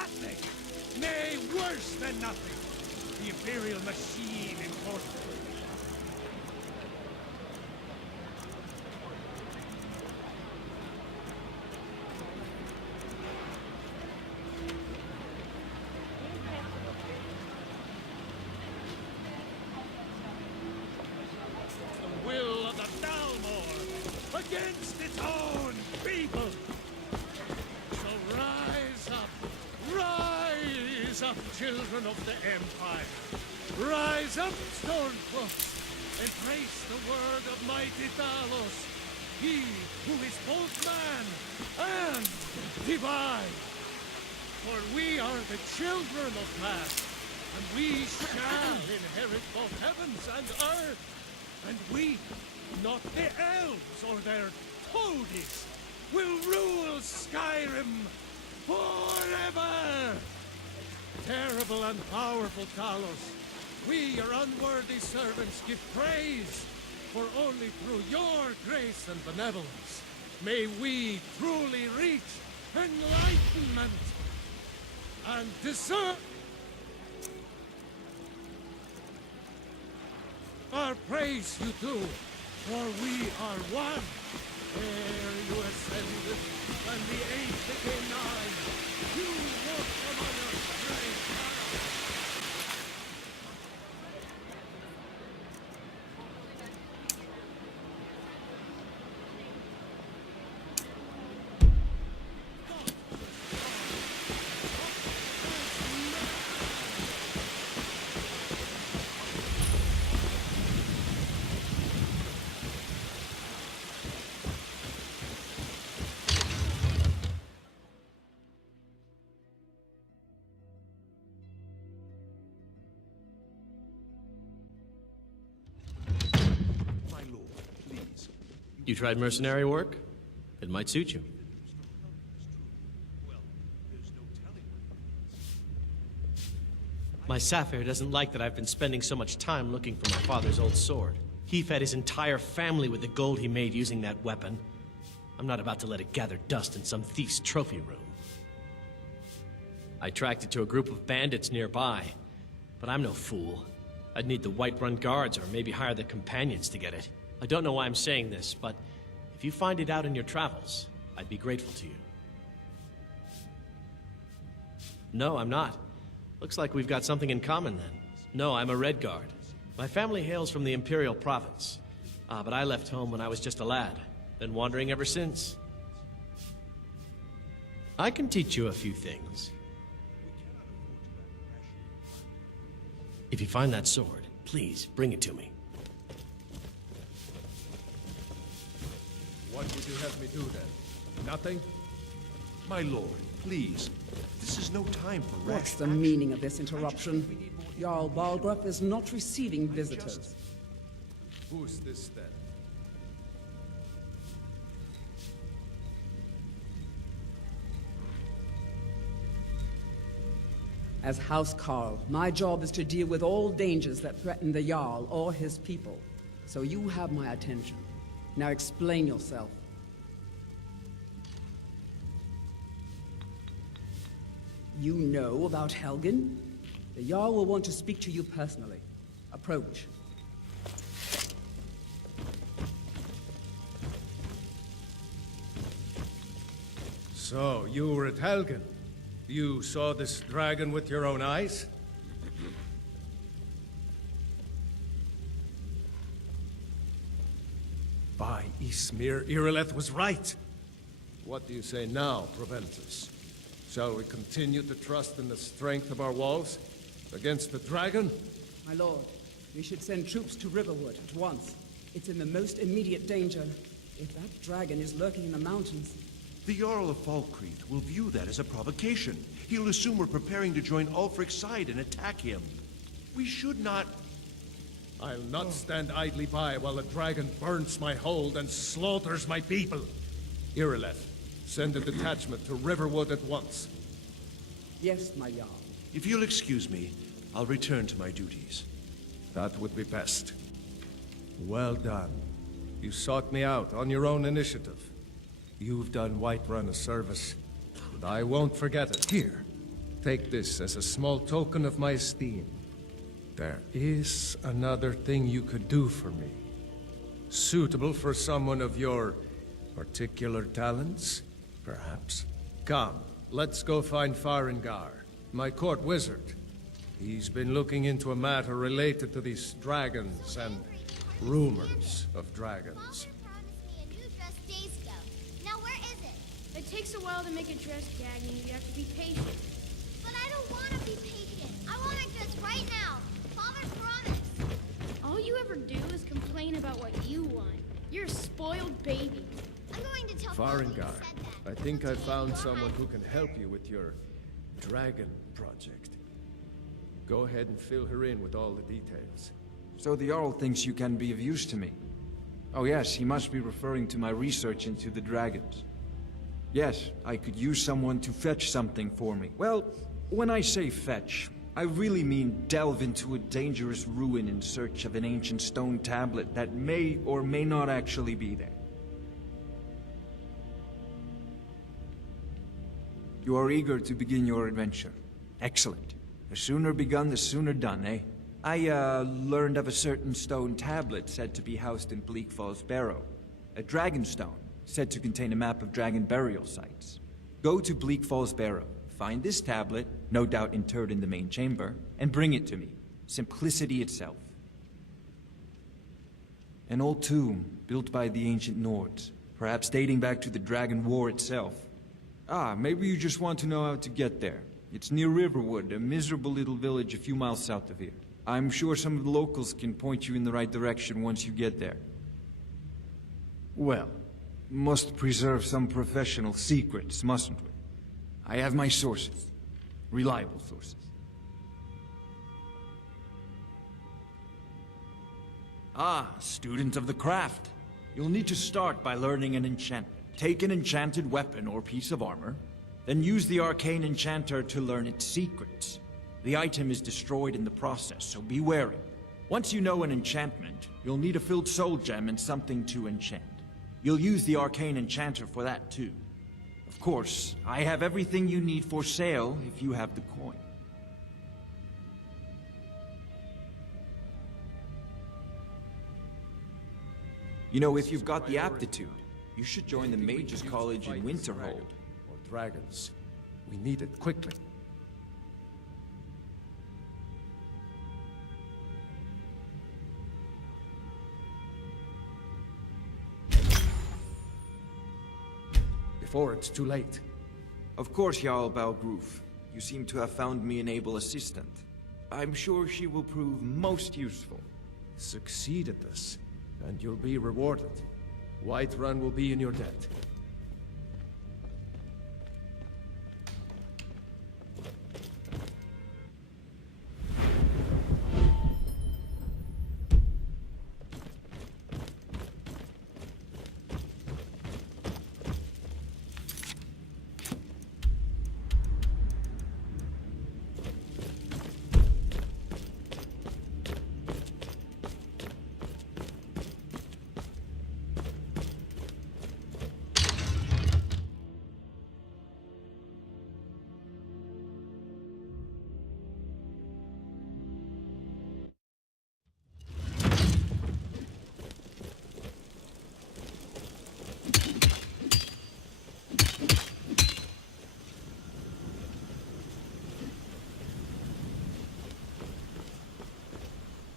nothing! Nay, worse than nothing! The Imperial machine in court. The will of the Dalmor against its own people! So rise up, children of the Empire! Rise up, Stormcloaks, embrace the word of mighty Talos, he who is both man and divine! For we are the children of man, and we shall inherit both heavens and earth, and we, not the elves or their toadies, will rule Skyrim forever! Terrible and powerful Talos, we, your unworthy servants, give praise, for only through your grace and benevolence may we truly reach enlightenment and discern our praise you do, for we are one. Ere you ascended, and the age became nigh, you walked among us, great power. You tried mercenary work? It might suit you. My Sapphire doesn't like that I've been spending so much time looking for my father's old sword. He fed his entire family with the gold he made using that weapon. I'm not about to let it gather dust in some thief's trophy room. I tracked it to a group of bandits nearby, but I'm no fool. I'd need the Whiterun guards or maybe hire the companions to get it. I don't know why I'm saying this, but if you find it out in your travels, I'd be grateful to you. No, I'm not. Looks like we've got something in common then. No, I'm a Red Guard. My family hails from the Imperial Province. But I left home when I was just a lad. Been wandering ever since. I can teach you a few things. If you find that sword, please bring it to me. What would you have me do then? Nothing? My lord, please. This is no time for rash What's the action. meaning of this interruption? Jarl Balgruuf is not receiving visitors. Who's this then? As House Carl, my job is to deal with all dangers that threaten the Jarl or his people. So you have my attention. Now explain yourself. You know about Helgen? The Jarl will want to speak to you personally. Approach. So, you were at Helgen. You saw this dragon with your own eyes? By Ysmir, Irileth was right. What do you say now, Proventus? Shall we continue to trust in the strength of our walls against the dragon? My lord, we should send troops to Riverwood at once. It's in the most immediate danger. If that dragon is lurking in the mountains... The Jarl of Falkreath will view that as a provocation. He'll assume we're preparing to join Ulfric's side and attack him. We should not... I'll not stand idly by while the dragon burns my hold and slaughters my people. Irileth, send a detachment to Riverwood at once. Yes, my Jarl. If you'll excuse me, I'll return to my duties. That would be best. Well done. You sought me out on your own initiative. You've done Whiterun a service, and I won't forget it. Here, Take this as a small token of my esteem. There is another thing you could do for me. Suitable for someone of your particular talents, perhaps. Come, let's go find Sovngarde, my court wizard. He's been looking into a matter related to these dragons and rumors of dragons. Father promised me a new dress days ago. Now where is it? It takes a while to make a dress, Daddy, and you have to be patient. But I don't want to be patient. I want a dress right now. Father promised. All you ever do is complain about what you want. You're a spoiled baby. I'm going to tell Father you Sovngarde, said that. I think I Today found you're someone my- who can help you with your dragon project. Go ahead and fill her in with all the details. So the Jarl thinks you can be of use to me. Oh yes, he must be referring to my research into the dragons. Yes, I could use someone to fetch something for me. Well, when I say fetch, I really mean delve into a dangerous ruin in search of an ancient stone tablet that may or may not actually be there. You are eager to begin your adventure. Excellent. The sooner begun, the sooner done, eh? I, learned of a certain stone tablet said to be housed in Bleak Falls Barrow. A dragon stone, said to contain a map of dragon burial sites. Go to Bleak Falls Barrow, find this tablet, no doubt interred in the main chamber, and bring it to me. Simplicity itself. An old tomb, built by the ancient Nords, perhaps dating back to the Dragon War itself. Ah, maybe you just want to know how to get there. It's near Riverwood, a miserable little village a few miles south of here. I'm sure some of the locals can point you in the right direction once you get there. Well, must preserve some professional secrets, mustn't we? I have my sources. Reliable sources. Ah, student of the craft. You'll need to start by learning an enchantment. Take an enchanted weapon or piece of armor, then use the arcane enchanter to learn its secrets. The item is destroyed in the process, so be wary. Once you know an enchantment, you'll need a filled soul gem and something to enchant. You'll use the arcane enchanter for that too. Of course, I have everything you need for sale if you have the coin. You know, if you've got the aptitude, you should join the Mages College in Winterhold. Or dragons. We need it quickly. Before it's too late. Of course, Jarl Balgroof. You seem to have found me an able assistant. I'm sure she will prove most useful. Succeed at this, and you'll be rewarded. Whiterun will be in your debt.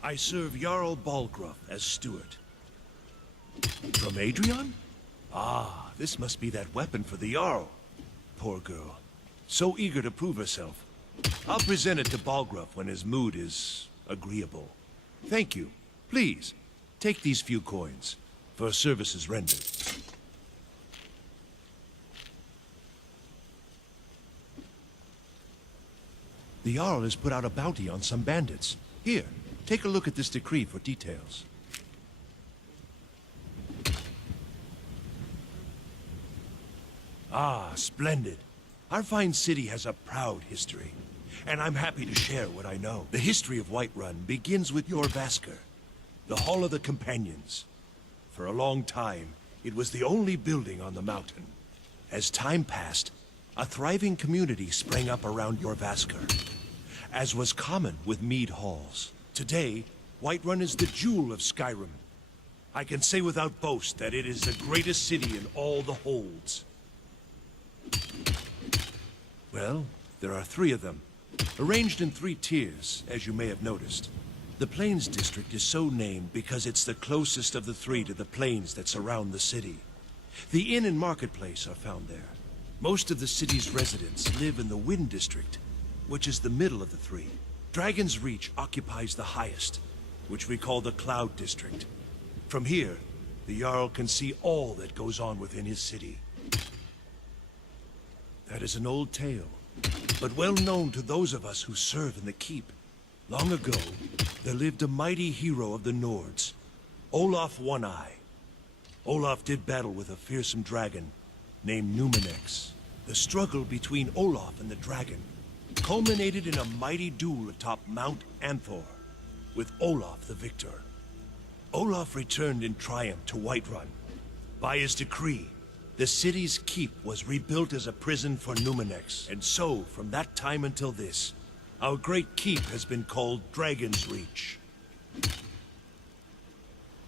I serve Jarl Balgruuf as steward. From Adrian? Ah, this must be that weapon for the Jarl. Poor girl. So eager to prove herself. I'll present it to Balgruuf when his mood is agreeable. Thank you. Please, take these few coins for services rendered. The Jarl has put out a bounty on some bandits. Here, take a look at this decree for details. Ah, splendid. Our fine city has a proud history, and I'm happy to share what I know. The history of Whiterun begins with Jorvaskr, the Hall of the Companions. For a long time, it was the only building on the mountain. As time passed, a thriving community sprang up around Jorvaskr, as was common with mead halls. Today, Whiterun is the jewel of Skyrim. I can say without boast that it is the greatest city in all the holds. Well, there are 3 of them, arranged in 3 tiers, as you may have noticed. The Plains District is so named because it's the closest of the 3 to the plains that surround the city. The inn and marketplace are found there. Most of the city's residents live in the Wind District, which is the middle of the 3. Dragon's Reach occupies the highest, which we call the Cloud District. From here, the Jarl can see all that goes on within his city. That is an old tale, but well known to those of us who serve in the keep. Long ago, there lived a mighty hero of the Nords, Olaf One-Eye. Olaf did battle with a fearsome dragon named Numenex. The struggle between Olaf and the dragon culminated in a mighty duel atop Mount Anthor, with Olaf the victor. Olaf returned in triumph to Whiterun. By his decree, the city's keep was rebuilt as a prison for Numenex, and so, from that time until this, our great keep has been called Dragon's Reach.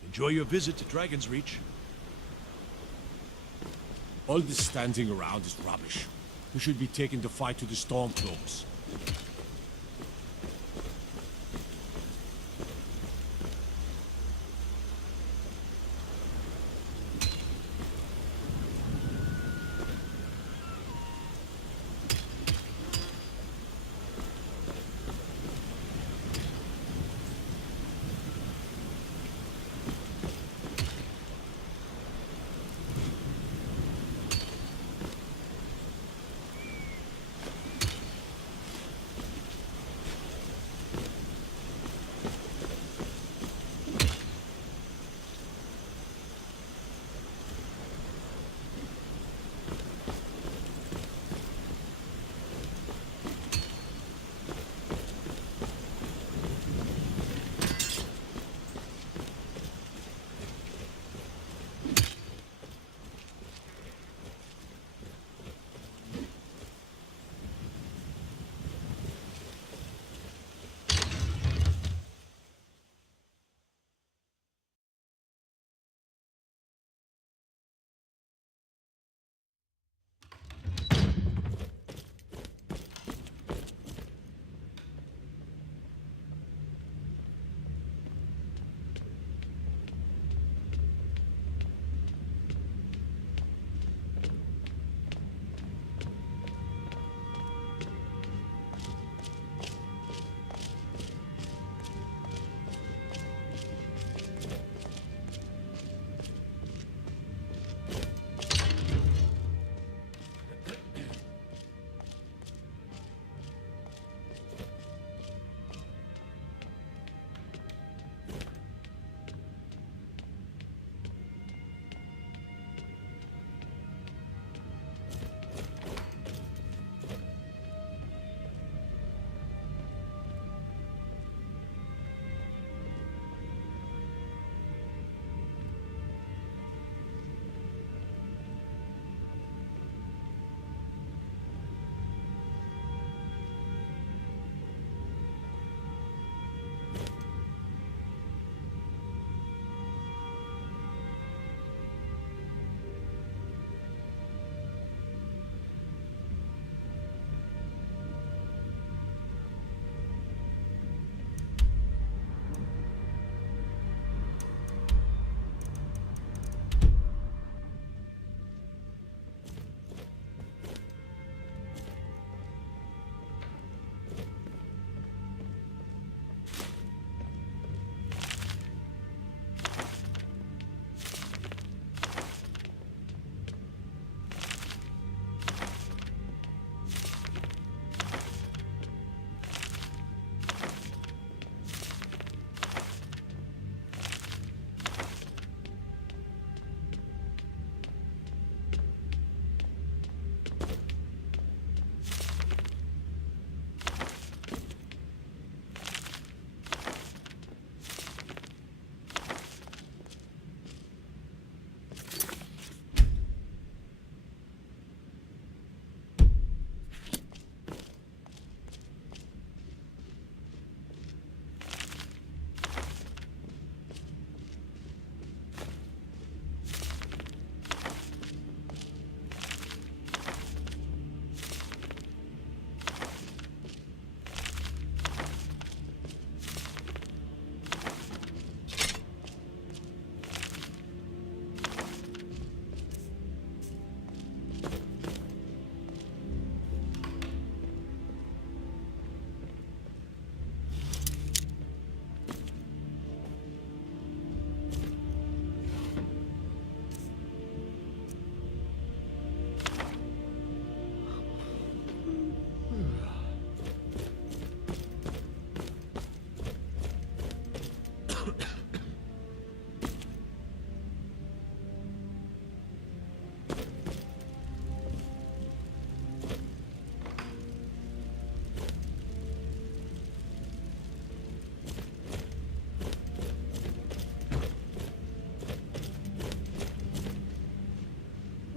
Enjoy your visit to Dragon's Reach. All this standing around is rubbish. We should be taking the fight to the Stormcloaks.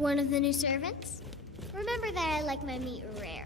one of the new servants? Remember that I like my meat rare.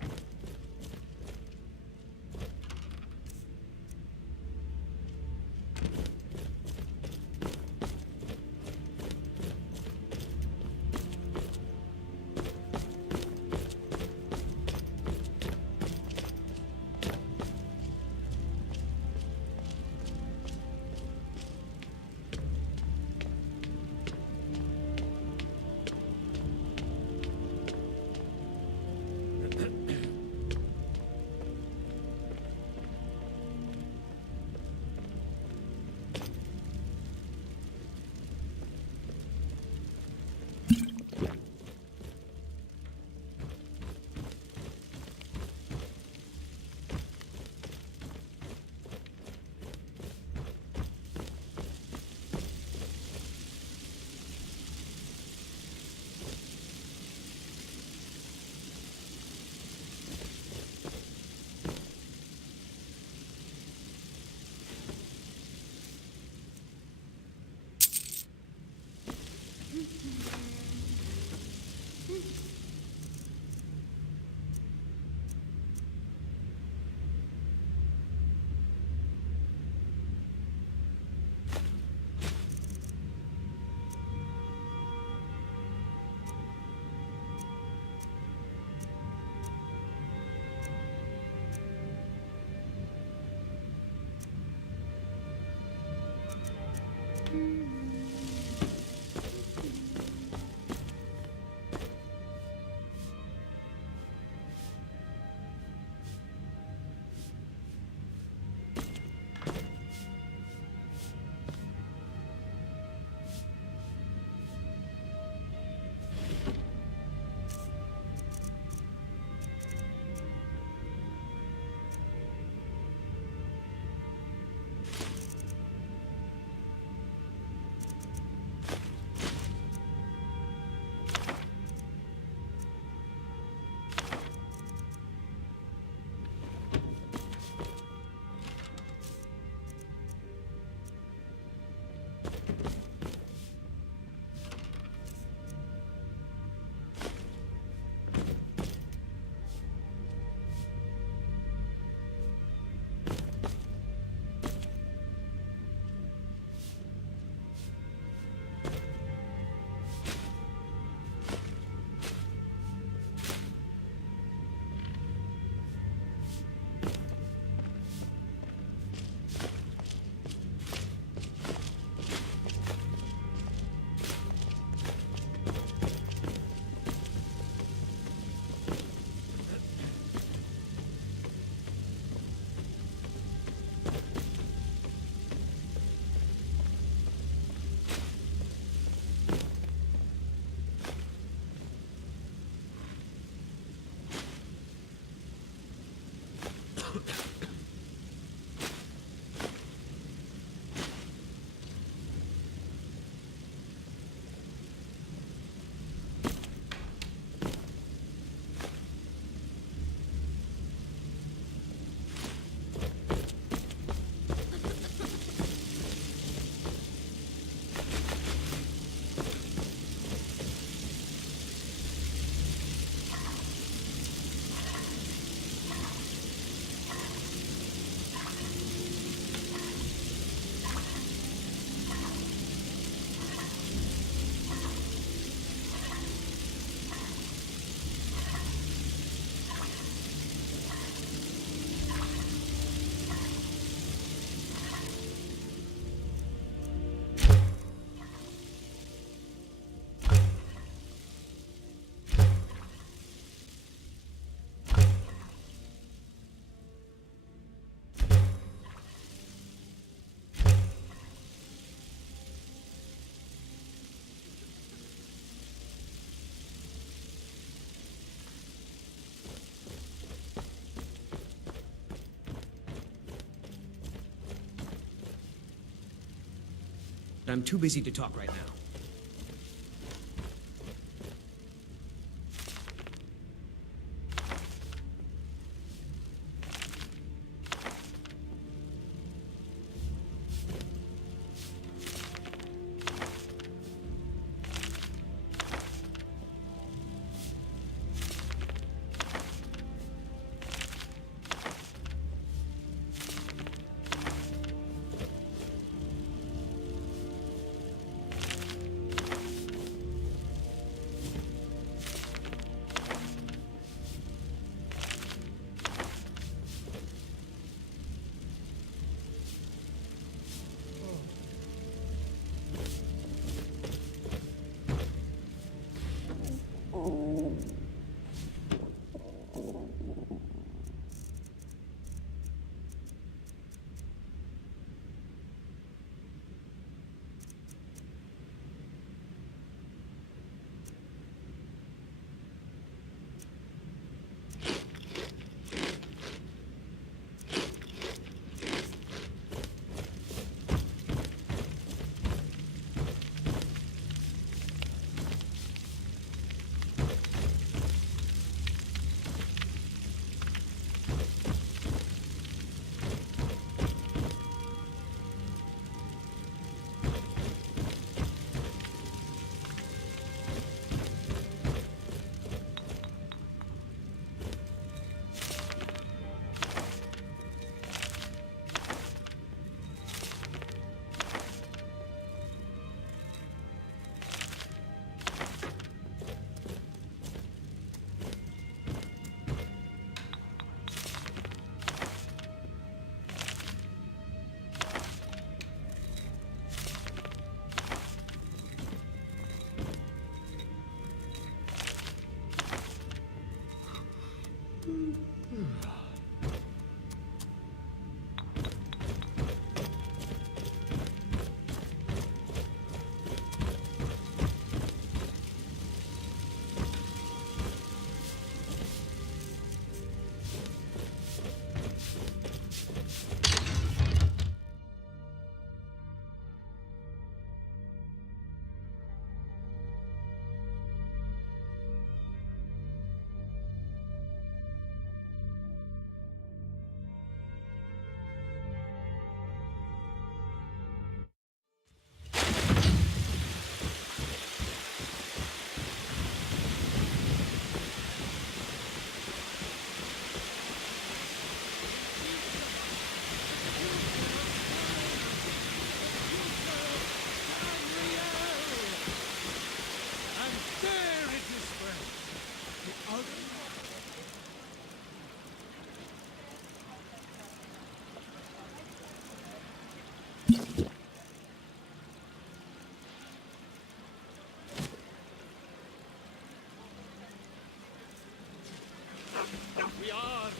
I'm too busy to talk right now.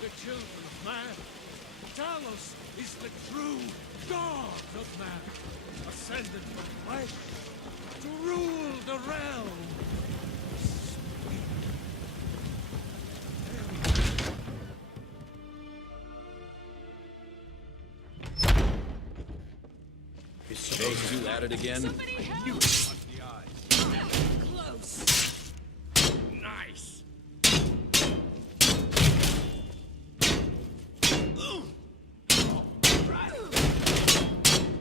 the children of man. Talos is the true god of man, ascended from flesh to rule the realm. Those two at it again? Somebody help! Close. Nice!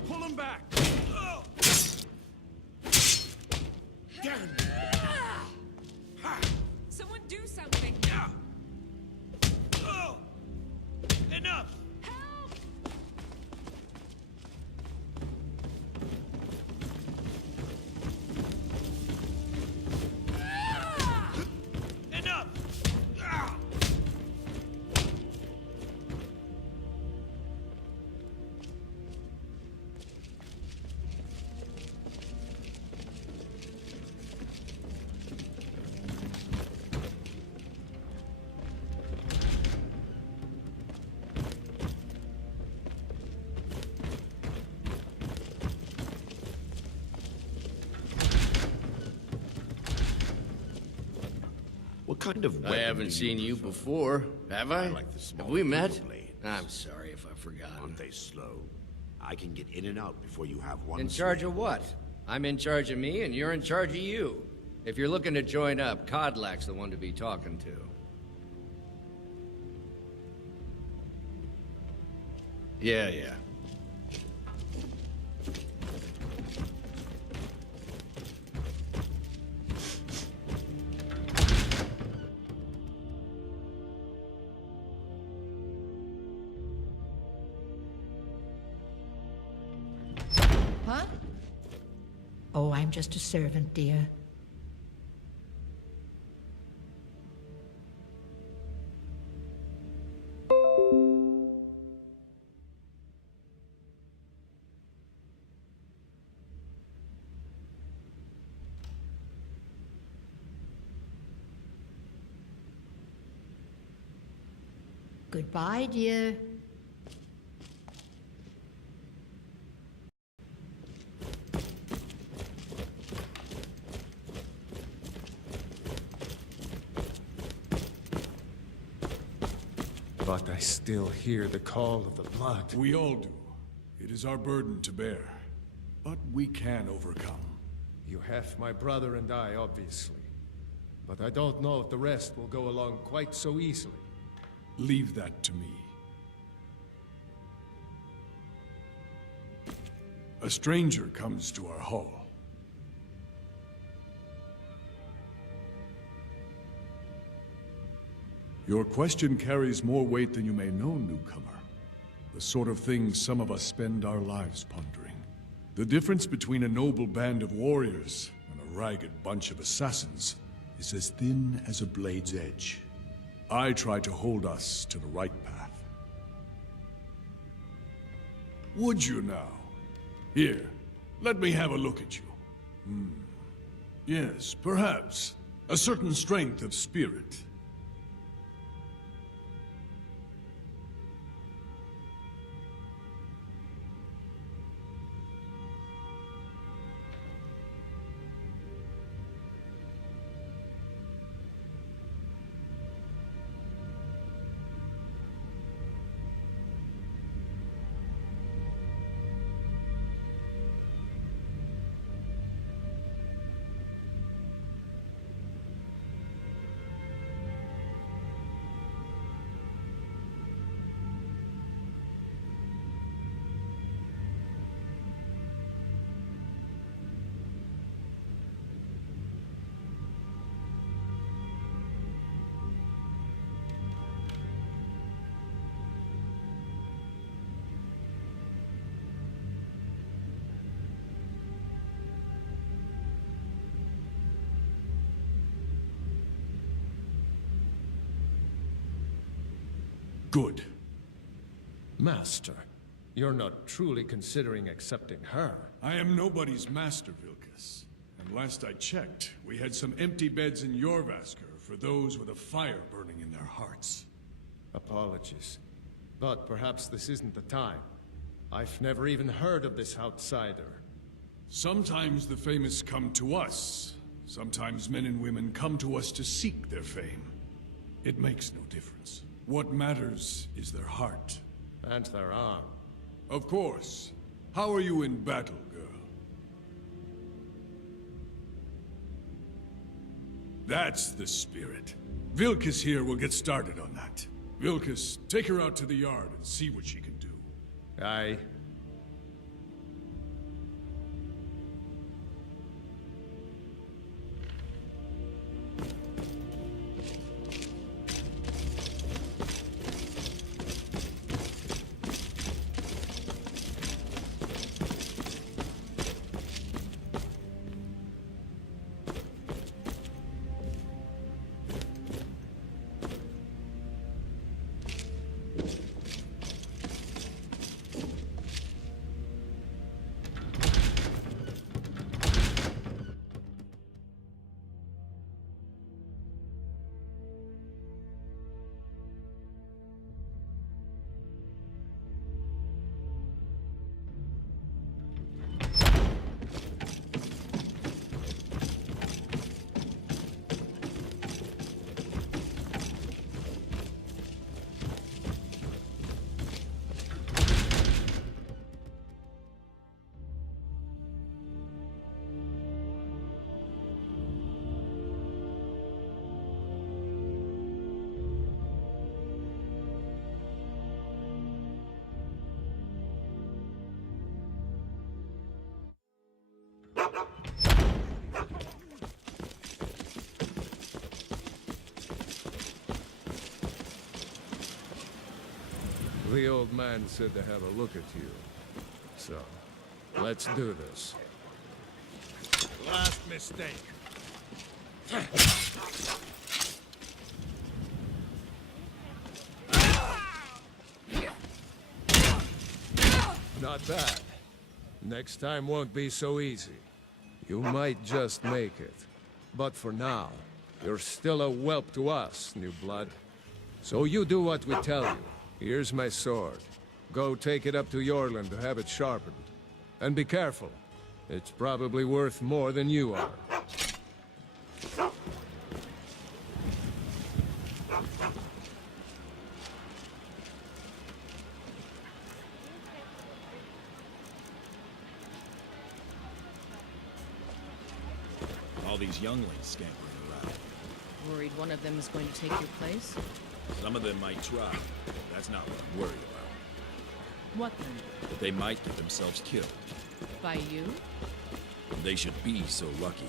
Pull him back! Someone do something. Enough! Help! Enough! What kind of weapon I haven't do seen you prefer? before, have I? like the small Have we met? blades. I'm sorry if I've forgotten. Aren't they slow? I can get in and out before you have one. In charge swing. of what? I'm in charge of me, and you're in charge of you. If you're looking to join up, Codlak's the one to be talking to. Yeah. Huh? Oh, I'm just a servant, dear. Goodbye, dear. But I still hear the call of the blood. We all do. It is our burden to bear. But we can overcome. You have my brother and I, obviously. But I don't know if the rest will go along quite so easily. Leave that to me. A stranger comes to our hall. Your question carries more weight than you may know, newcomer. The sort of thing some of us spend our lives pondering. The difference between a noble band of warriors and a ragged bunch of assassins is as thin as a blade's edge. I try to hold us to the right path. Would you now? Here, let me have a look at you. Yes, perhaps. A certain strength of spirit. Good. Master, you're not truly considering accepting her. I am nobody's master, Vilkas. And last I checked, we had some empty beds in Jorvaskr for those with a fire burning in their hearts. Apologies. But perhaps this isn't the time. I've never even heard of this outsider. Sometimes the famous come to us. Sometimes men and women come to us to seek their fame. It makes no difference. What matters is their heart. And their arm. Of course. How are you in battle, girl? That's the spirit. Vilkas here will get started on that. Vilkas, take her out to the yard and see what she can do. Aye. The old man said to have a look at you. So, let's do this. Last mistake. Not bad. Next time won't be so easy. You might just make it. But for now, you're still a whelp to us, new blood. So you do what we tell you. Here's my sword. Go take it up to Yorland to have it sharpened. And be careful. It's probably worth more than you are. All these younglings scampering around. Worried one of them is going to take your place? Some of them might try. That's not what I'm worried about. What then? That they might get themselves killed. By you? They should be so lucky.